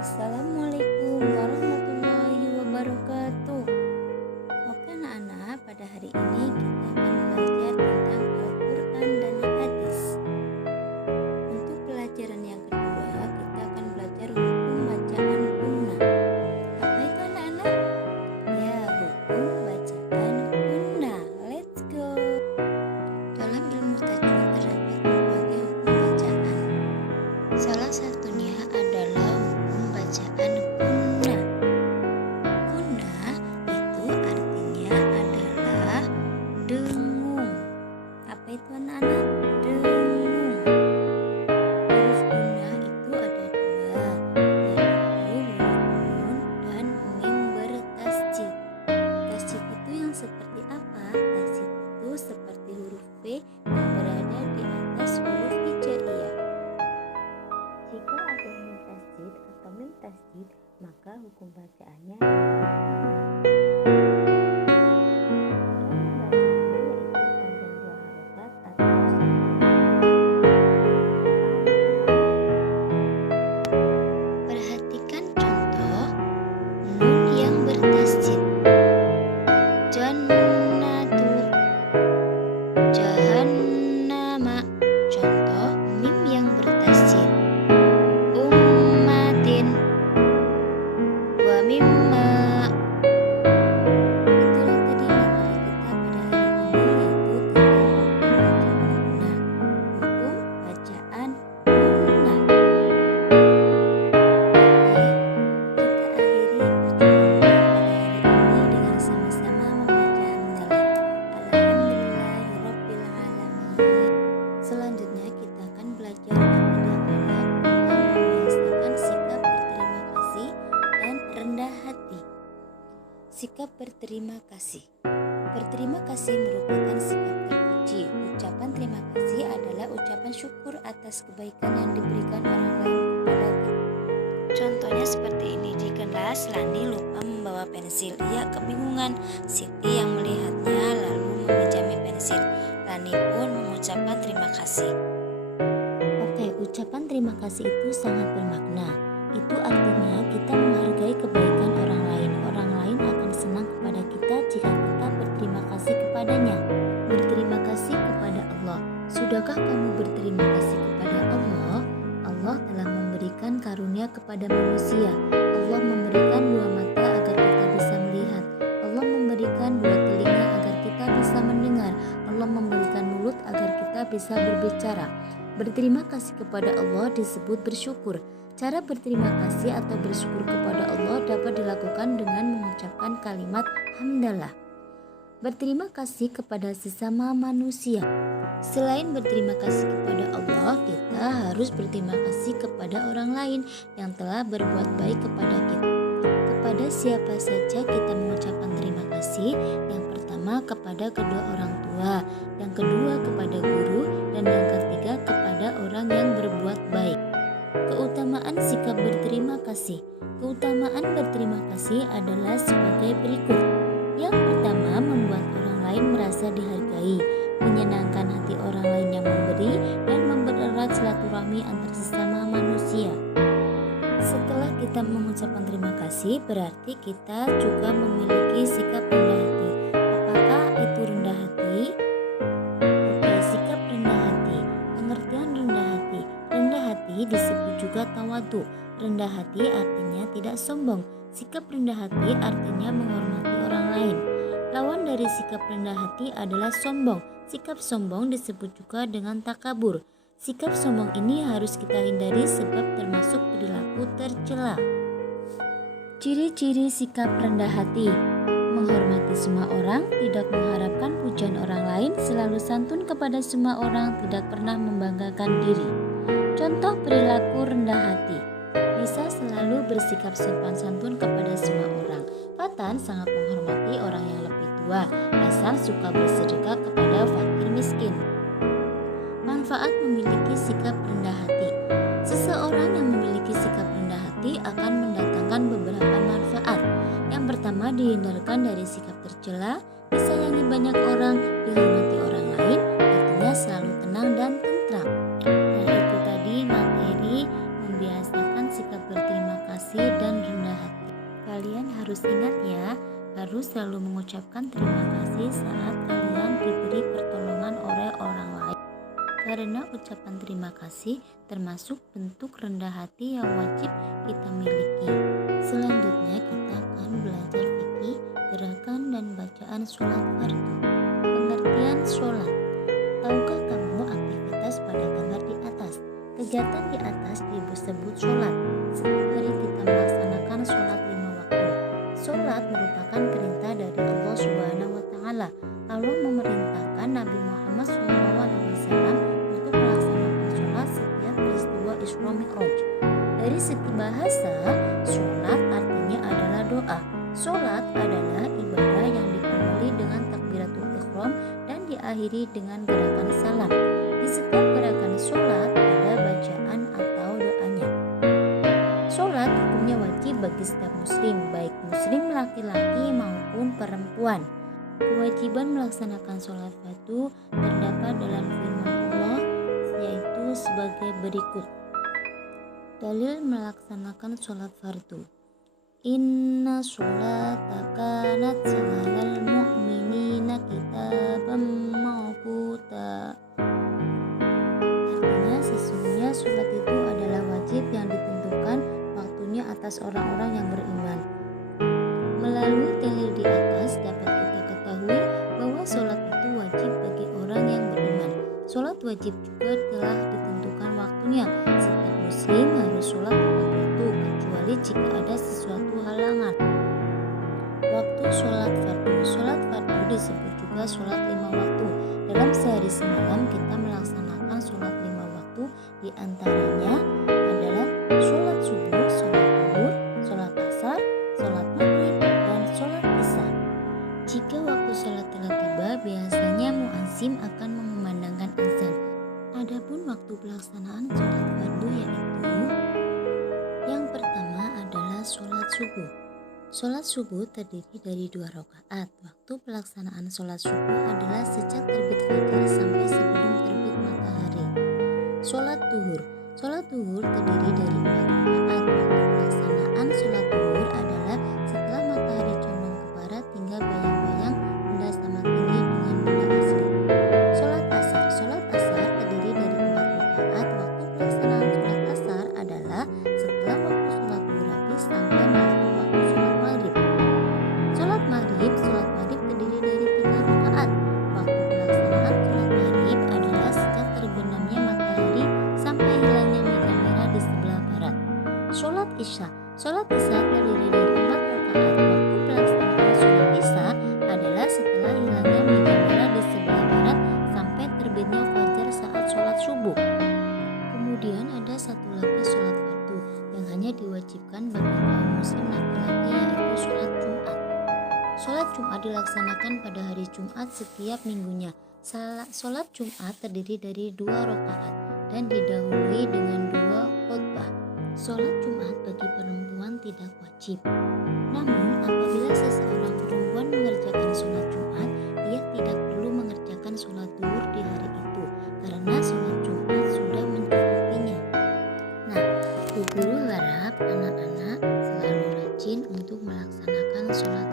Assalamualaikum warahmatullahi wabarakatuh. Oke anak-anak, pada hari ini kita akan belajar tentang Al-Quran dan hadis. Untuk pelajaran yang kedua, kita akan belajar hukum bacaan gunnah. Apa itu anak-anak? Ya, hukum bacaan gunnah. Let's go. Dalam ilmu tajwid terdapat berbagai hukum bacaan. Salah satunya adalah hukum bacaan gunnah. Gunnah itu artinya adalah dengung. Apa itu anak-anak? Dengung. Huruf gunnah itu ada dua, yaitu huruf nun dan mim bertasjid. Tasjid itu yang seperti apa? Tasjid itu seperti huruf V yang berada di atas huruf hijaiyah. Jika ada nun tasjid atau mim tasjid, maka hukum bacaannya perhatikan contoh nun yang bertasjid. Jannatul, jahannama. Contoh mim yang bertasjid. Ummatin, wa mimma. Itulah tadi materi kita pada hari ini, yaitu tentang hukum bacaan gunnah. Hukum bacaan gunnah. Oke, kita akhiri perjumpaan pada hari ini dengan sama-sama membaca hamdalah. Alhamdulillahirabbil alamin. Selanjutnya kita akan belajar akidah akhlak tentang membiasakan sikap berterima kasih dan rendah hati. Sikap berterima kasih. Berterima kasih merupakan sikap terpuji. Ucapan terima kasih adalah ucapan syukur atas kebaikan yang diberikan orang lain kepada kita. Contohnya seperti ini, di kelas Lani lupa membawa pensil. Ia kebingungan. Siti yang melihatnya lalu meminjami pensil. Lani pun mengucapkan terima kasih. Oke, ucapan terima kasih itu sangat bermakna. Itu artinya kita menghargai kebaikan orang lain. Orang lain akan senang kepada kita jika kita berterima kasih kepadanya. Berterima kasih kepada Allah. Sudahkah kamu berterima kasih kepada Allah? Allah telah memberikan karunia kepada manusia. Allah memberikan dua mata agar kita bisa melihat. Allah memberikan dua telinga agar kita bisa mendengar. Allah memberikan mulut agar kita bisa berbicara. Berterima kasih kepada Allah disebut bersyukur. Cara berterima kasih atau bersyukur kepada Allah dapat dilakukan dengan mengucapkan kalimat hamdalah. Berterima kasih kepada sesama manusia. Selain berterima kasih kepada Allah, kita harus berterima kasih kepada orang lain yang telah berbuat baik kepada kita. Kepada siapa saja kita mengucapkan terima kasih? Yang pertama kepada kedua orang tua, yang kedua kepada guru, dan yang ketiga kepada orang yang berbuat baik. Keutamaan sikap berterima kasih. Keutamaan berterima kasih adalah sebagai berikut. Yang pertama, membuat orang lain merasa dihargai, menyenangkan hati orang lain yang memberi, dan mempererat silaturahmi antar sesama manusia. Setelah kita mengucapkan terima kasih, berarti kita juga memiliki sikap rendah hati. Apakah itu rendah hati? Oke, sikap rendah hati. Pengertian rendah hati. Rendah hati disebut juga tawadu. Rendah hati artinya tidak sombong. Sikap rendah hati artinya menghormati orang lain. Lawan dari sikap rendah hati adalah sombong. Sikap sombong disebut juga dengan takabur. Sikap sombong ini harus kita hindari sebab termasuk perilaku tercela. Ciri-ciri sikap rendah hati: menghormati semua orang, tidak mengharapkan pujian orang lain, selalu santun kepada semua orang, tidak pernah membanggakan diri. Contoh perilaku rendah hati: Nisa selalu bersikap sopan santun kepada semua orang. Fatan sangat menghormati orang yang lebih tua. Hasan suka bersedekah kepada fakir miskin. Manfaat memiliki sikap rendah hati. Seseorang yang memiliki sikap rendah hati akan mendatangkan beberapa manfaat. Yang pertama, dihindarkan dari sikap tercela, disayangi banyak orang, dihormati orang lain, hatinya selalu tenang dan tentram. Nah, itu tadi materi membiasakan sikap berterima kasih kasih dan rendah hati. Kalian harus ingat ya, harus selalu mengucapkan terima kasih saat kalian diberi pertolongan oleh orang lain. Karena ucapan terima kasih termasuk bentuk rendah hati yang wajib kita miliki. Selanjutnya kita akan belajar fikih, gerakan dan bacaan sholat fardu. Pengertian sholat. Tahukah kamu aktivitas pada gambar di atas? Kegiatan di atas disebut sholat. Setiap hari kita melaksanakan sholat 5 waktu. Sholat merupakan perintah dari Allah Subhanahu wa Ta'ala. Allah memerintahkan Nabi Muhammad SAW untuk melaksanakan sholat setiap peristiwa Isra Mi'raj. Dari segi bahasa, sholat artinya adalah doa. Sholat adalah ibadah yang diawali dengan takbiratul ihram dan diakhiri dengan gerakan salam. Di setiap gerakan sholat ada bacaan atau doanya. Sholat hukumnya wajib bagi setiap muslim, baik muslim laki-laki maupun perempuan. Kewajiban melaksanakan sholat fardu terdapat dalam firman Allah, yaitu sebagai berikut. Dalil melaksanakan sholat fardu. Inna sholata kanat 'alal mu'minina kitaban mawquta. Artinya sesungguhnya sholat itu adalah wajib yang ditentukan waktunya atas orang-orang yang beriman. Melalui dalil di atas dapat kita ketahui bahwa sholat itu wajib bagi orang yang beriman. Sholat wajib juga telah ditentukan waktunya. Setiap muslim harus sholat tepat waktu kecuali jika ada sesuatu halangan. Waktu sholat fardu. Sholat fardu disebut juga sholat 5 waktu. Dalam sehari semalam kita melaksanakan sholat 5 waktu, di antaranya adalah sholat subuh, sholat zuhur, sholat asar, sholat maghrib, dan sholat isya. Jika waktu sholat telah tiba, biasanya muazzin akan mengumandangkan azan. Adapun waktu pelaksanaan sholat fardu yaitu yang pertama adalah sholat subuh. Sholat subuh terdiri dari 2 rakaat. Waktu pelaksanaan sholat subuh adalah sejak terbit fajar sampai sebelum terbit matahari. Sholat zuhur. Sholat zuhur terdiri dari 4 rakaat. Waktu pelaksanaan sholat zuhur adalah setelah matahari condong ke barat hingga bayang-bayang benda sama tinggi dengan benda asli. Sholat asar. Sholat asar terdiri dari 4 rakaat. Waktu pelaksanaan sholat asar adalah setelah waktu sholat zuhur habis sampai masuk waktu sholat maghrib. Sholat maghrib terdiri dari 3 rakaat. Waktu pelaksanaan sholat maghrib adalah sejak terbenamnya matahari sampai hilangnya mega merah di sebelah barat. Sholat isya. Sholat isya terdiri dari 4 rakaat. Waktu pelaksanaan sholat isya adalah setelah hilangnya mega merah di sebelah barat sampai terbitnya fajar saat sholat subuh. Kemudian ada satu lagi sholat fardu yang hanya diwajibkan bagi kaum muslim laki-laki, yaitu sholat Jumat. Sholat Jumat dilaksanakan pada hari Jumat setiap minggunya. Sholat Jumat terdiri dari 2 rakaat dan didahului dengan 2 khutbah. Sholat Jumat bagi perempuan tidak wajib. Namun apabila seseorang perempuan mengerjakan sholat Jumat, dia tidak perlu mengerjakan sholat zuhur di hari itu karena sholat Jumat sudah mencukupinya. Nah, Bu Guru harap anak-anak selalu rajin untuk melaksanakan sholat